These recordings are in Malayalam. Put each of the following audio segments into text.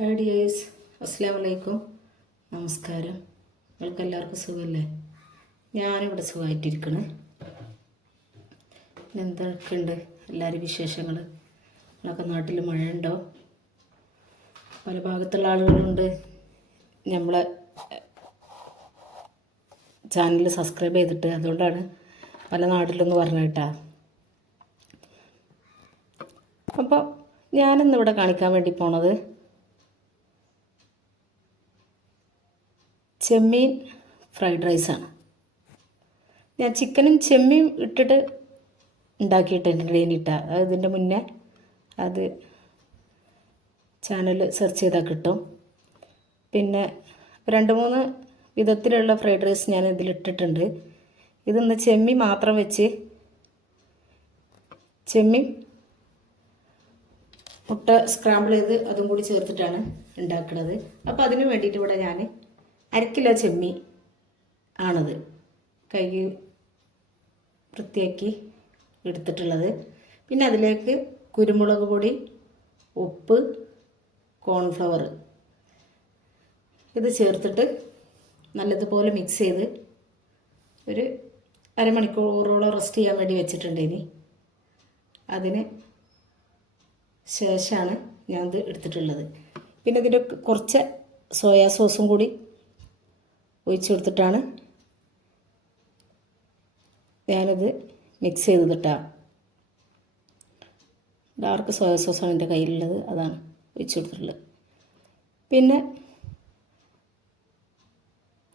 ഹായ് ഡിയേഴ്സ് അസ്സാം വലൈക്കും നമസ്കാരം. നിങ്ങൾക്ക് എല്ലാവർക്കും സുഖമല്ലേ ഞാനിവിടെ സുഖമായിട്ടിരിക്കണേ പിന്നെ എന്തൊക്കെയുണ്ട് എല്ലാവരും വിശേഷങ്ങൾ നിങ്ങളൊക്കെ നാട്ടിൽ മഴയുണ്ടോ? പല ഭാഗത്തുള്ള ആളുകളുണ്ട്. നമ്മളെ ചാനൽ സബ്സ്ക്രൈബ് ചെയ്തിട്ട്. അതുകൊണ്ടാണ് പല നാട്ടിലൊന്ന് പറഞ്ഞു കേട്ടാ. അപ്പോൾ ഞാനിന്നിവിടെ കാണിക്കാൻ വേണ്ടി പോണത് ചെമ്മീൻ ഫ്രൈഡ് റൈസാണ്. ഞാൻ ചിക്കനും ചെമ്മീൻ ഇട്ടിട്ട് ഉണ്ടാക്കിയിട്ടുണ്ട് വേണ്ടിയിട്ട ഇതിന്റെ മുന്നേ അത് ചാനൽ സെർച്ച് ചെയ്താൽ കിട്ടും. പിന്നെ രണ്ട് മൂന്ന് വിധത്തിലുള്ള ഫ്രൈഡ് റൈസ് ഞാൻ ഇതിലിട്ടിട്ടുണ്ട് ഇതൊന്ന് ചെമ്മീൻ മാത്രം വെച്ച് ചെമ്മീൻ മുട്ട സ്ക്രാമ്പിൾ ചെയ്ത് അതും കൂടി ചേർത്തിട്ടാണ് ഉണ്ടാക്കുന്നത് അപ്പോൾ അതിന് വേണ്ടിയിട്ട് ഇവിടെ ഞാൻ അര കിലോ ചെമ്മി ആണത്. കഴുകി വൃത്തിയാക്കി എടുത്തിട്ടുള്ളത്. പിന്നെ അതിലേക്ക് കുരുമുളക് പൊടി ഉപ്പ് കോൺഫ്ലവർ ഇത് ചേർത്തിട്ട് നല്ലതുപോലെ മിക്സ് ചെയ്ത് ഒരു അരമണിക്കൂറോളം റെസ്റ്റ് ചെയ്യാൻ വേണ്ടി വെച്ചിട്ടുണ്ട് ഇനി. അതിന് ശേഷമാണ് ഞാനത് എടുത്തിട്ടുള്ളത്. പിന്നെ ഇതിന്റെ കുറച്ച് സോയാ സോസും കൂടി ഒഴിച്ച് കൊടുത്തിട്ടാണ് ഞാനത് മിക്സ് ചെയ്തിട്ടാ ഡാർക്ക് സോയ സോസാണ് എന്റെ കയ്യിലുള്ളത് അതാണ് ഒഴിച്ചു കൊടുത്തിട്ടുള്ളത്. പിന്നെ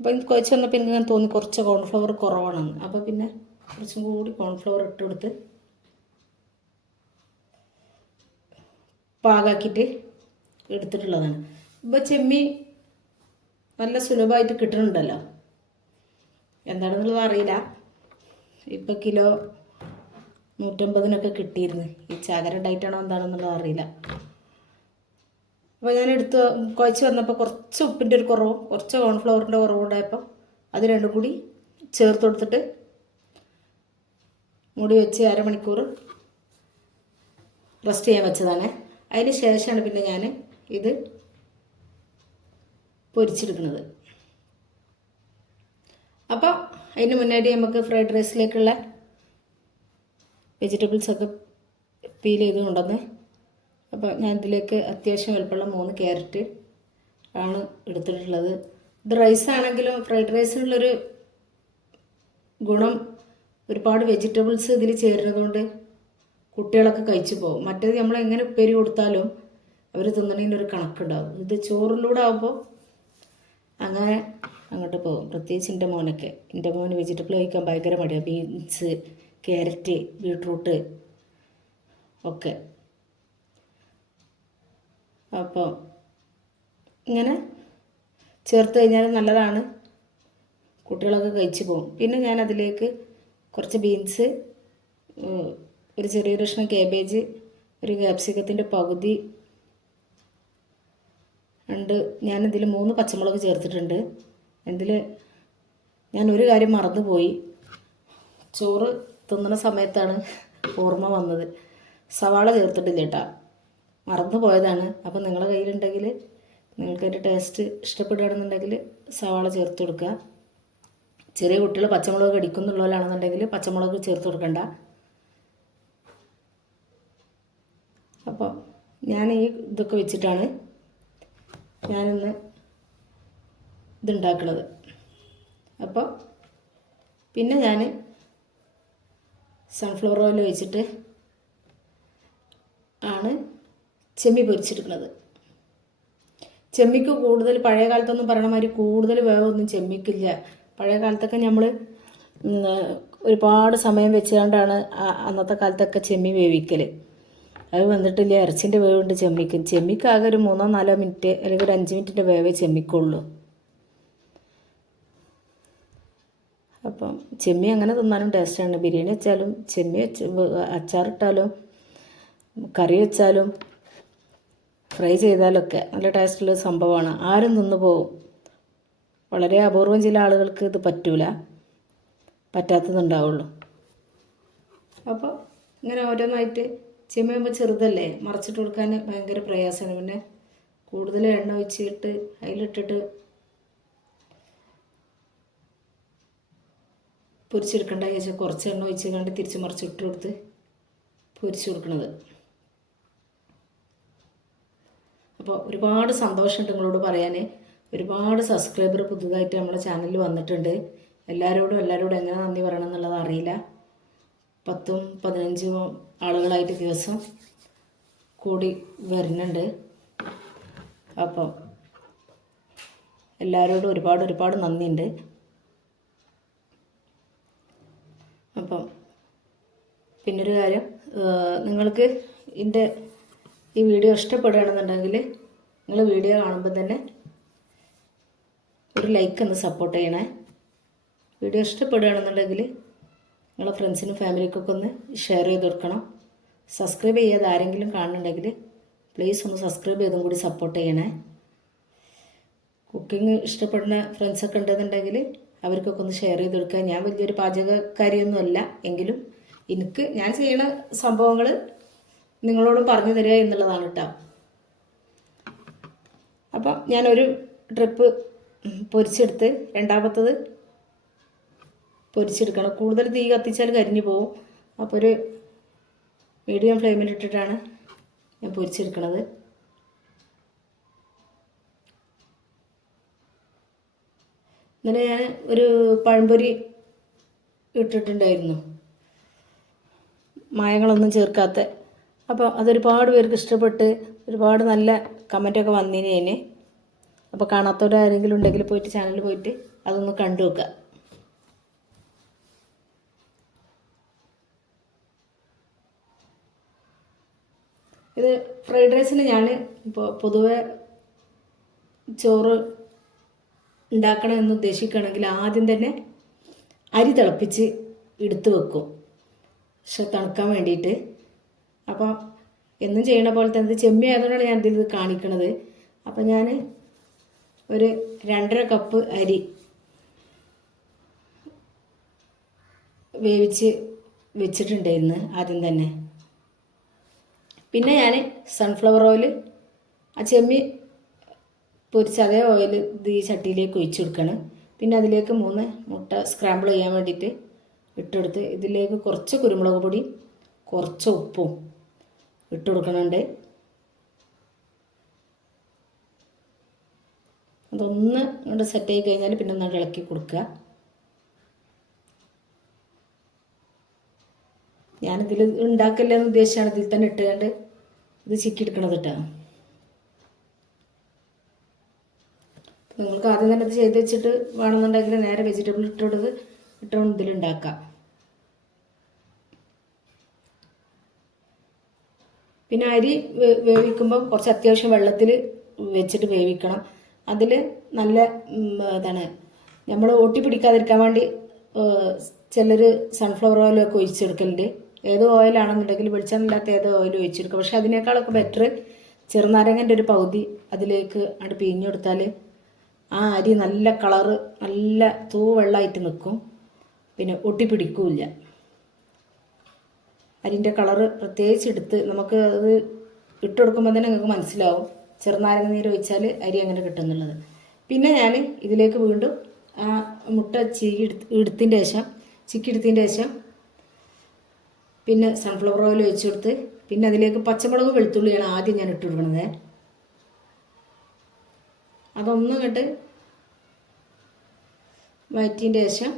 അപ്പം കുഴച്ച് വന്നപ്പോൾ എനിക്ക് ഞാൻ തോന്നി കുറച്ച് കോൺഫ്ലവർ കുറവാണെന്ന് അപ്പോൾ പിന്നെ കുറച്ചും കൂടി കോൺഫ്ലവർ ഇട്ട് കൊടുത്ത് പാകാക്കിയിട്ട് എടുത്തിട്ടുള്ളതാണ്. ഇപ്പോൾ ചെമ്മീൻ നല്ല സുലഭമായിട്ട് കിട്ടുന്നുണ്ടല്ലോ. എന്താണെന്നുള്ളത് അറിയില്ല. ഇപ്പം കിലോ നൂറ്റമ്പതിനൊക്കെ കിട്ടിയിരുന്നു. ഈ ചാകര ഉണ്ടായിട്ടാണോ എന്താണെന്നുള്ളത് അറിയില്ല. അപ്പോൾ ഞാൻ എടുത്ത് കുഴച്ച് വന്നപ്പോൾ കുറച്ച് ഉപ്പിന്റെ ഒരു കുറവും കുറച്ച് കോൺഫ്ലവറിന്റെ കുറവും ഉണ്ടായപ്പോൾ അത് രണ്ടും കൂടി ചേർത്ത് കൊടുത്തിട്ട് മൂടി വെച്ച് അരമണിക്കൂർ റെസ്റ്റ് ചെയ്യാൻ വെച്ചതാണ്. അതിന് ശേഷമാണ് പിന്നെ ഞാൻ ഇത് പൊരിച്ചെടുക്കുന്നത്. അപ്പോൾ അതിന് മുന്നാടി നമുക്ക് ഫ്രൈഡ് റൈസിലേക്കുള്ള വെജിറ്റബിൾസ് ഒക്കെ പീൽ ചെയ്ത് കൊണ്ടുവന്ന് അപ്പോൾ ഞാൻ ഇതിലേക്ക് അത്യാവശ്യം വലുപ്പമുള്ള മൂന്ന് ക്യാരറ്റ് ആണ് എടുത്തിട്ടുള്ളത്. ഇത് റൈസ് ആണെങ്കിലും ഫ്രൈഡ് റൈസിനുള്ളൊരു ഗുണം ഒരുപാട് വെജിറ്റബിൾസ് ഇതിൽ ചേരുന്നതുകൊണ്ട് കുട്ടികളൊക്കെ കഴിച്ചു പോകും. മറ്റേത് നമ്മൾ എങ്ങനെ ഉപ്പേരി കൊടുത്താലും അവർ തിന്നണതിന്റെ ഒരു കണക്കുണ്ടാവും. ഇത് ചോറിലൂടെ ആകുമ്പോൾ അങ്ങനെ അങ്ങോട്ട് പോകും. പ്രത്യേകിച്ച് എന്റെ മോനൊക്കെ. എന്റെ മോന് വെജിറ്റബിൾ കഴിക്കാൻ ഭയങ്കര മടിയാണ് ബീൻസ് ക്യാരറ്റ് ബീട്രൂട്ട് ഒക്കെ. അപ്പോൾ ഇങ്ങനെ ചേർത്ത് കഴിഞ്ഞാൽ നല്ലതാണ്. കുട്ടികളൊക്കെ കഴിച്ചു പോകും. പിന്നെ ഞാൻ അതിലേക്ക് കുറച്ച് ബീൻസ് ഒരു ചെറിയ കഷ്ണം കേബേജ് ഒരു ക്യാപ്സിക്കത്തിന്റെ പകുതി ഉണ്ട് ഞാനിതിൽ മൂന്ന് പച്ചമുളക് ചേർത്തിട്ടുണ്ട്. ഇതിൽ ഞാൻ ഒരു കാര്യം മറന്നുപോയി. ചോറ് തിന്നുന്ന സമയത്താണ് ഓർമ്മ വന്നത്. സവാള ചേർത്തിട്ടില്ല കേട്ടോ. മറന്നു പോയതാണ് അപ്പോൾ നിങ്ങളുടെ കയ്യിലുണ്ടെങ്കിൽ നിങ്ങൾക്ക് അതിന്റെ ടേസ്റ്റ് ഇഷ്ടപ്പെടുകയാണെന്നുണ്ടെങ്കിൽ സവാള ചേർത്ത് കൊടുക്കുക. ചെറിയ കുട്ടികൾ പച്ചമുളക് കടിക്കുന്നുള്ളവരാണെന്നുണ്ടെങ്കിൽ പച്ചമുളക് ചേർത്ത് കൊടുക്കണ്ട. അപ്പോൾ ഞാൻ ഈ ഇതൊക്കെ വെച്ചിട്ടാണ് ഞാനിന്ന് ഇതുണ്ടാക്കുന്നത് അപ്പോൾ പിന്നെ ഞാൻ സൺഫ്ലവർ ഓയിൽ ഒഴിച്ചിട്ട് ആണ് ചെമ്മി പൊരിച്ചെടുക്കുന്നത് ചെമ്മിക്ക് കൂടുതൽ പഴയ കാലത്തൊന്നും പറയണ മാതിരി കൂടുതൽ വേവൊന്നും ചെമ്മിക്കില്ല. പഴയ കാലത്തൊക്കെ നമ്മൾ ഒരുപാട് സമയം വെച്ചുകൊണ്ടാണ് അന്നത്തെ കാലത്തൊക്കെ ചെമ്മി വേവിക്കൽ അത് വന്നിട്ടില്ല ഇറച്ചിന്റെ വേവ് കൊണ്ട് ചെമ്മിക്കും. ചെമ്മിക്കാകെ ഒരു മൂന്നോ നാലോ മിനിറ്റ് അല്ലെങ്കിൽ ഒരു അഞ്ച് മിനിറ്റിന്റെ വേവേ ചെമ്മിക്കുള്ളൂ. അപ്പം ചെമ്മി അങ്ങനെ തിന്നാനും ടേസ്റ്റാണ്. ബിരിയാണി വെച്ചാലും ചെമ്മി വെച്ച് അച്ചാറിട്ടാലും കറി വെച്ചാലും ഫ്രൈ ചെയ്താലൊക്കെ നല്ല ടേസ്റ്റുള്ള സംഭവമാണ്. ആരും നിന്ന് പോകും വളരെ അപൂർവം ചില ആളുകൾക്ക് ഇത് പറ്റൂല. പറ്റാത്തതുണ്ടാവുള്ളൂ. അപ്പോൾ ഇങ്ങനെ ഓരോന്നായിട്ട് ചെമ്മയുമ്പോൾ ചെറുതല്ലേ? മറച്ചിട്ട് കൊടുക്കാൻ ഭയങ്കര പ്രയാസമാണ് പിന്നെ കൂടുതൽ എണ്ണ ഒഴിച്ചിട്ട് അതിലിട്ടിട്ട് പൊരിച്ചെടുക്കണ്ട ചോദിച്ചാൽ കുറച്ച് എണ്ണ ഒഴിച്ച് കണ്ട് തിരിച്ച് മറിച്ചിട്ട് കൊടുത്ത് പൊരിച്ചു കൊടുക്കണത്. അപ്പോൾ ഒരുപാട് സന്തോഷമുണ്ട് നിങ്ങളോട് പറയാൻ ഒരുപാട് സബ്സ്ക്രൈബർ പുതുതായിട്ട് നമ്മുടെ ചാനലിൽ വന്നിട്ടുണ്ട്. എല്ലാവരോടും എല്ലാവരോടും എങ്ങനെ നന്ദി പറയണം എന്നുള്ളത് അറിയില്ല. പത്തും പതിനഞ്ചും ആളുകളായിട്ട് ദിവസം കൂടി വരുന്നുണ്ട്. അപ്പം എല്ലാവരോടും ഒരുപാട് ഒരുപാട് നന്ദിയുണ്ട്. അപ്പം പിന്നൊരു കാര്യം നിങ്ങൾക്ക് ഇതിന്റെ ഈ വീഡിയോ ഇഷ്ടപ്പെടുകയാണെന്നുണ്ടെങ്കിൽ നിങ്ങൾ വീഡിയോ കാണുമ്പോൾ തന്നെ ഒരു ലൈക്ക് ഒന്ന് സപ്പോർട്ട് ചെയ്യണേ. വീഡിയോ ഇഷ്ടപ്പെടുകയാണെന്നുണ്ടെങ്കിൽ നിങ്ങളെ ഫ്രണ്ട്സിനും ഫാമിലിക്കൊക്കെ ഒന്ന് ഷെയർ ചെയ്ത് കൊടുക്കണം. സബ്സ്ക്രൈബ് ചെയ്യാതെ ആരെങ്കിലും കാണുന്നുണ്ടെങ്കിൽ പ്ലീസ് ഒന്ന് സബ്സ്ക്രൈബ് ചെയ്തും കൂടി സപ്പോർട്ട് ചെയ്യണേ. കുക്കിംഗ് ഇഷ്ടപ്പെടുന്ന ഫ്രണ്ട്സൊക്കെ ഉണ്ടെന്നുണ്ടെങ്കിൽ അവർക്കൊക്കെ ഒന്ന് ഷെയർ ചെയ്ത് കൊടുക്കുക. ഞാൻ വലിയൊരു പാചകക്കാരിയൊന്നുമല്ല. എങ്കിലും എനിക്ക് ഞാൻ ചെയ്യണ സംഭവങ്ങൾ നിങ്ങളോട് പറഞ്ഞു തരിക എന്നുള്ളതാണ് കേട്ടോ. അപ്പം ഞാനൊരു ട്രിപ്പ് പൊരിച്ചെടുത്ത് രണ്ടാമത്തത് പൊരിച്ചെടുക്കണം. കൂടുതൽ തീ കത്തിച്ചാൽ കരിഞ്ഞു പോകും അപ്പോൾ ഒരു മീഡിയം ഫ്ലെയിമിലിട്ടിട്ടാണ് ഞാൻ പൊരിച്ചെടുക്കണത്. ഇന്നലെ ഞാൻ ഒരു പഴംപൊരി ഇട്ടിട്ടുണ്ടായിരുന്നു. മായങ്ങളൊന്നും ചേർക്കാത്ത. അപ്പോൾ അതൊരുപാട് പേർക്ക് ഇഷ്ടപ്പെട്ട് ഒരുപാട് നല്ല കമന്റൊക്കെ വന്നതിന് അതിന് അപ്പോൾ കാണാത്തവരാരെങ്കിലും ഉണ്ടെങ്കിൽ പോയിട്ട് ചാനലിൽ പോയിട്ട് അതൊന്ന് കണ്ടു വെക്കുക ഇത് ഫ്രൈഡ് റൈസിന് ഞാൻ ഇപ്പോൾ പൊതുവെ ചോറ് ഉണ്ടാക്കണമെന്ന് ഉദ്ദേശിക്കുകയാണെങ്കിൽ ആദ്യം തന്നെ അരി തിളപ്പിച്ച് എടുത്ത് വെക്കും. പക്ഷെ തണുക്കാൻ വേണ്ടിയിട്ട്. അപ്പോൾ എന്നും ചെയ്യണ പോലെ തന്നെ ചെമ്മി ആയതുകൊണ്ടാണ് ഞാൻ ഇതിൽ കാണിക്കണത്. അപ്പോൾ ഞാൻ ഒരു രണ്ടര കപ്പ് അരി വേവിച്ച് വെച്ചിട്ടുണ്ടായിരുന്നു ആദ്യം തന്നെ. പിന്നെ ഞാൻ സൺഫ്ലവർ ഓയിൽ ആ ചെമ്മി പൊരിച്ച അതേ ഓയിൽ ഇത് ഈ ചട്ടിയിലേക്ക് ഒഴിച്ചു കൊടുക്കണം. പിന്നെ അതിലേക്ക് മൂന്ന് മുട്ട സ്ക്രാമ്പിൾ ചെയ്യാൻ വേണ്ടിയിട്ട് ഇട്ടെടുത്ത് ഇതിലേക്ക് കുറച്ച് കുരുമുളക് പൊടി കുറച്ച് ഉപ്പും ഇട്ട് കൊടുക്കണുണ്ട്. അതൊന്ന് ഇങ്ങോട്ട് ആയി കഴിഞ്ഞാൽ പിന്നെ ഒന്ന് ഇളക്കി കൊടുക്കുക. ഞാനിതിൽ ഉണ്ടാക്കില്ല എന്ന് ഉദ്ദേശിച്ചാണ് ഇതിൽ തന്നെ ഇട്ടുകൊണ്ട് ഇത് ചിക്കിയെടുക്കണത് കേട്ടോ നിങ്ങൾക്ക് ആദ്യം തന്നെ ഇത് ചെയ്ത് വെച്ചിട്ട് വേണമെന്നുണ്ടെങ്കിൽ നേരെ വെജിറ്റബിൾ ഇട്ടുകൊടുത്ത് ഇട്ടുകൊണ്ട് ഇതിലുണ്ടാക്കാം പിന്നെ അരി വേവിക്കുമ്പോൾ കുറച്ച് അത്യാവശ്യം വെള്ളത്തിൽ വെച്ചിട്ട് വേവിക്കണം. അതിൽ നല്ല ഇതാണ്. നമ്മൾ ഒട്ടി പിടിക്കാതിരിക്കാൻ വേണ്ടി ചിലർ സൺഫ്ലവർ ഓയിലൊക്കെ ഒഴിച്ചെടുക്കലുണ്ട്. ഏത് ഓയിലാണെന്നുണ്ടെങ്കിൽ വെളിച്ചെണ്ണയില്ലാത്ത ഏത് ഓയിൽ ഒഴിച്ചെടുക്കുക. പക്ഷേ അതിനേക്കാളൊക്കെ ബെറ്റർ ചെറുനാരങ്ങന്റെ ഒരു പകുതി അതിലേക്ക് അങ്ങോട്ട് പിഴിഞ്ഞെടുത്താൽ ആ അരി നല്ല കളറ് നല്ല തൂ വെള്ളമായിട്ട് നിൽക്കും പിന്നെ ഒട്ടിപ്പിടിക്കില്ല. പിടിക്കൂല അരിന്റെ കളറ് പ്രത്യേകിച്ച് എടുത്ത് നമുക്ക് അത് ഇട്ട് കൊടുക്കുമ്പോൾ തന്നെ നിങ്ങൾക്ക് മനസ്സിലാവും ചെറുനാരങ്ങ നീര് ഒഴിച്ചാൽ അരി അങ്ങനെ കിട്ടുന്നുള്ളത്. പിന്നെ ഞാൻ ഇതിലേക്ക് വീണ്ടും ആ മുട്ട ചീ എടുത്ത് ശേഷം ചിക്കി എടുത്തതിന്റെ ശേഷം പിന്നെ സൺഫ്ലവർ ഓയിൽ ഒഴിച്ചു കൊടുത്ത് പിന്നെ അതിലേക്ക് പച്ചമുളക് വെളുത്തുള്ളിയാണ് ആദ്യം ഞാൻ ഇട്ട് കൊടുക്കണത്. അതൊന്നും കേട്ട് വയറ്റിന്റെ ശേഷം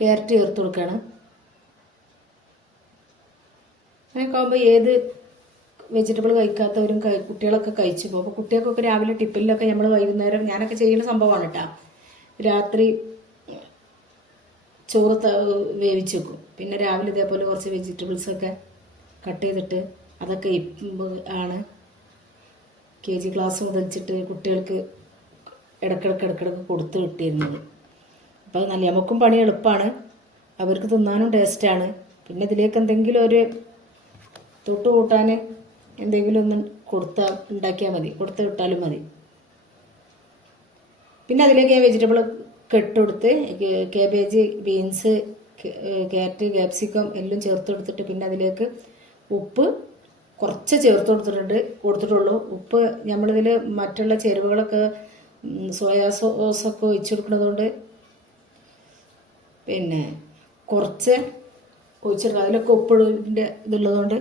കേരറ്റ് ചേർത്ത് കൊടുക്കുകയാണ് അങ്ങനെയൊക്കെ ആകുമ്പോൾ ഏത് വെജിറ്റബിൾ കഴിക്കാത്തവരും കഴി കുട്ടികളൊക്കെ കഴിച്ചു പോകും. അപ്പോൾ കുട്ടികൾക്കൊക്കെ രാവിലെ ടിഫിനിലൊക്കെ നമ്മൾ വൈകുന്നേരം ഞാനൊക്കെ ചെയ്യുന്ന സംഭവമാണ് കേട്ടോ. രാത്രി ചോറ് വേവിച്ച് വെക്കും. പിന്നെ രാവിലെ ഇതേപോലെ കുറച്ച് വെജിറ്റബിൾസൊക്കെ കട്ട് ചെയ്തിട്ട് അതൊക്കെ ആണ്. കെ ജി ക്ലാസ് മുതലിച്ചിട്ട് കുട്ടികൾക്ക് ഇടക്കിടക്ക് ഇടക്കിടക്ക് കൊടുത്ത് കിട്ടിയിരുന്നത്. അപ്പോൾ നല്ല നമുക്കും പണി എളുപ്പമാണ് അവർക്ക് തിന്നാനും ടേസ്റ്റാണ് പിന്നെ ഇതിലേക്ക് എന്തെങ്കിലും ഒരു തൊട്ട് കൂട്ടാൻ എന്തെങ്കിലും ഒന്ന് കൊടുത്ത ഉണ്ടാക്കിയാൽ മതി. കൊടുത്ത് വിട്ടാലും മതി. പിന്നെ അതിലേക്ക് ഞാൻ വെജിറ്റബിൾ കെട്ടുകൊടുത്ത് കേബേജ് ബീൻസ് ക്യാരറ്റ് ക്യാപ്സിക്കം എല്ലാം ചേർത്ത് കൊടുത്തിട്ട് പിന്നെ അതിലേക്ക് ഉപ്പ് കുറച്ച് ചേർത്ത് കൊടുത്തിട്ടുണ്ട് കൊടുത്തിട്ടുള്ളൂ. ഉപ്പ് നമ്മളിതിൽ മറ്റുള്ള ചേരുവകളൊക്കെ സോയാ സോസൊക്കെ ഒഴിച്ചു കൊടുക്കുന്നതുകൊണ്ട് പിന്നെ കുറച്ച് ഒഴിച്ചെടുക്കുക അതിലൊക്കെ ഉപ്പിടിന്റെ ഇതുള്ളതുകൊണ്ട്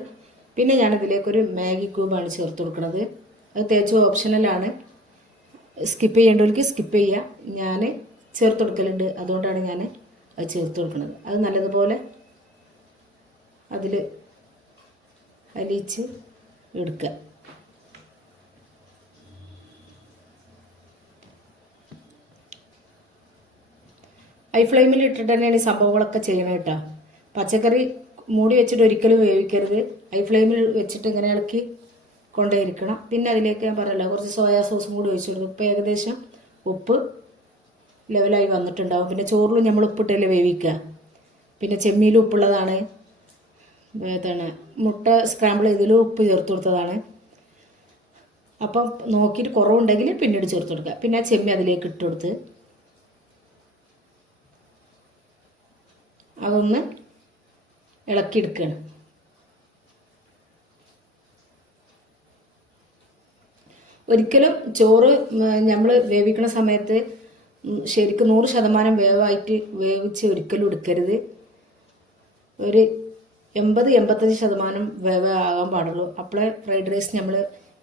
പിന്നെ ഞാൻ ഇതിലേക്കൊരു മാഗി ക്യൂബാണ് ചേർത്ത് കൊടുക്കുന്നത് അത് തേച്ച് ഓപ്ഷണലാണ് സ്കിപ്പ് ചെയ്യേണ്ടവർക്ക് സ്കിപ്പ് ചെയ്യുക ഞാൻ ചേർത്ത് കൊടുക്കലുണ്ട്. അതുകൊണ്ടാണ് ഞാൻ അത് ചേർത്ത് കൊടുക്കുന്നത് അത് നല്ലതുപോലെ അതിൽ അലിയിച്ച് എടുക്കുക. ഹൈ ഫ്ലെയിമിൽ ഇട്ടിട്ട് തന്നെയാണ് ഈ സംഭവങ്ങളൊക്കെ ചെയ്യണം പച്ചക്കറി മൂടി വെച്ചിട്ട് ഒരിക്കലും വേവിക്കരുത്. ഹൈ ഫ്ലെയിമിൽ വെച്ചിട്ട് ഇങ്ങനെ ഇളക്കി കൊണ്ടേയിരിക്കണം. പിന്നെ അതിലേക്ക് ഞാൻ പറയല്ല കുറച്ച് സോയാ സോസും കൂടി ഒഴിച്ചു കൊടുക്കും ഇപ്പോൾ ഏകദേശം ഉപ്പ് ലെവലായി വന്നിട്ടുണ്ടാവും. പിന്നെ ചോറിലും നമ്മൾ ഉപ്പിട്ടല്ലേ വേവിക്കുക. പിന്നെ ചെമ്മീലും ഉപ്പുള്ളതാണ്. ഏതാണ് മുട്ട സ്ക്രാമ്പിൾ ഇതിലും ഉപ്പ് ചേർത്ത് കൊടുത്തതാണ്. അപ്പം നോക്കിയിട്ട് കുറവുണ്ടെങ്കിൽ പിന്നീട് ചേർത്ത് കൊടുക്കുക. പിന്നെ ആ ചെമ്മി അതിലേക്ക് ഇട്ട് കൊടുത്ത് അതൊന്ന് ഇളക്കിയെടുക്കുകയാണ്. ഒരിക്കലും ചോറ് നമ്മൾ വേവിക്കുന്ന സമയത്ത് ശരിക്കും നൂറ് ശതമാനം വേവായിട്ട് വേവിച്ച് ഒരിക്കലും എടുക്കരുത്. ഒരു എൺപത് എൺപത്തഞ്ച് ശതമാനം വേവ് ആകാൻ പാടുള്ളൂ. അപ്പോഴേ ഫ്രൈഡ് റൈസ് നമ്മൾ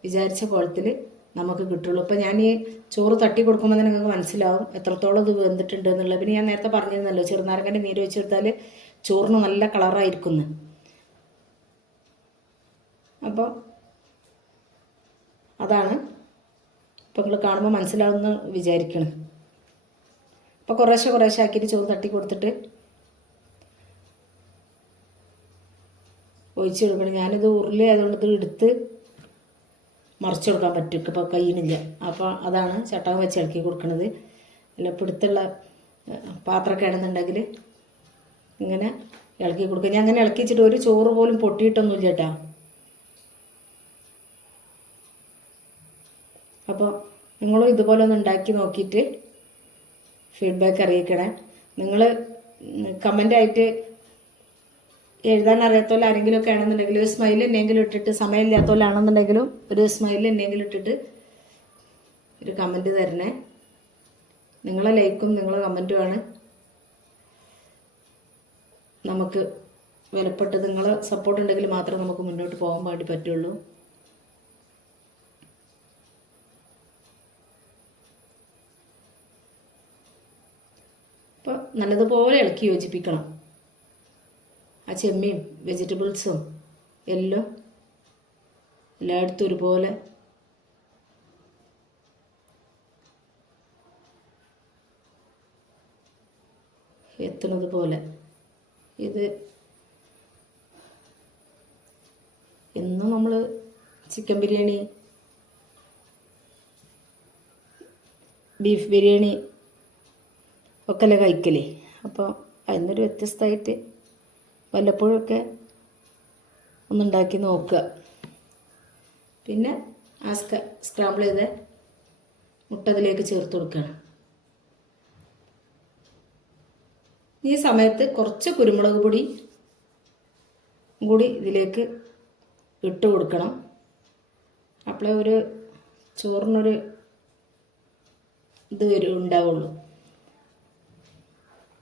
വിചാരിച്ച കോലത്തിൽ നമുക്ക് കിട്ടുള്ളൂ. അപ്പോൾ ഞാൻ ഈ ചോറ് തട്ടി കൊടുക്കുമ്പോൾ തന്നെ നിങ്ങൾക്ക് മനസ്സിലാവും എത്രത്തോളം ഇത് വെന്തിട്ടുണ്ട് എന്നുള്ളത്. പിന്നെ ഞാൻ നേരത്തെ പറഞ്ഞിരുന്നല്ലോ ചെറുനാരങ്ങന്റെ നീര് വെച്ചെടുത്താൽ ചോറിന് നല്ല കളറായിരിക്കുന്നു അപ്പോൾ അതാണ് ഇപ്പം നിങ്ങൾ കാണുമ്പോൾ മനസ്സിലാവുമെന്ന് വിചാരിക്കണം. അപ്പോൾ കുറേശ്ശെ കുറേശ്ശെ ആക്കിയിട്ട് ചോറ് തട്ടി കൊടുത്തിട്ട് ഒഴിച്ച് കൊടുക്കണം. ഞാനിത് ഉരുളി ആയതുകൊണ്ട് ഇത് എടുത്ത് മറിച്ച് കൊടുക്കാൻ പറ്റും. ഇപ്പോൾ കയ്യിനില്ല. അപ്പോൾ അതാണ് ചട്ടകം വെച്ച് ഇളക്കി കൊടുക്കുന്നത് അല്ല പിടുത്തുള്ള പാത്രമൊക്കെ ആണെന്നുണ്ടെങ്കിൽ ഇങ്ങനെ ഇളക്കി കൊടുക്കുക ഞാൻ അങ്ങനെ ഇളക്കി വെച്ചിട്ട് ഒരു ചോറ് പോലും പൊട്ടിയിട്ടൊന്നുമില്ല കേട്ടോ. അപ്പോൾ നിങ്ങളും ഇതുപോലെ ഒന്ന് ഉണ്ടാക്കി നോക്കിയിട്ട് ഫീഡ്ബാക്ക് അറിയിക്കണേ. നിങ്ങൾ കമന്റായിട്ട് എഴുതാൻ അറിയാത്തവരെ ആരെങ്കിലുമൊക്കെ ആണെന്നുണ്ടെങ്കിൽ ഒരു സ്മൈൽ എന്നെങ്കിലും ഇട്ടിട്ട് സമയമില്ലാത്തവരാണെന്നുണ്ടെങ്കിലും ഒരു സ്മൈൽ എന്നെങ്കിലും ഇട്ടിട്ട് ഒരു കമന്റ് തരണേ. നിങ്ങളെ ലൈക്കും നിങ്ങളെ കമന്റുമാണ് നമുക്ക് വിലപ്പെട്ടത് നിങ്ങളെ സപ്പോർട്ട് ഉണ്ടെങ്കിൽ മാത്രമേ നമുക്ക് മുന്നോട്ട് പോകാൻ വേണ്ടി പറ്റുള്ളൂ അപ്പോൾ നല്ലതുപോലെ ഇളക്കി യോജിപ്പിക്കണം. ആ ചെമ്മീൻ വെജിറ്റബിൾസും എല്ലാം എല്ലായിടത്തും ഒരുപോലെ എത്തുന്നത് പോലെ ഇത് എന്നും നമ്മൾ ചിക്കൻ ബിരിയാണി ബീഫ് ബിരിയാണി ഒക്കെ അല്ലേ കഴിക്കലേ. അപ്പോൾ അതിനൊരു വ്യത്യസ്തമായിട്ട് വല്ലപ്പോഴൊക്കെ ഒന്നുണ്ടാക്കി നോക്കുക പിന്നെ ആ സ്ക സ്ക്രാമ്പിൾ ചെയ്ത മുട്ട അതിലേക്ക് ചേർത്ത് കൊടുക്കുകയാണ് ഈ സമയത്ത് കുറച്ച് കുരുമുളക് പൊടി കൂടി ഇതിലേക്ക് ഇട്ട് കൊടുക്കണം. അപ്പോഴേ ഒരു ചോറിനൊരു ഇത് വരും ഉണ്ടാവുള്ളൂ.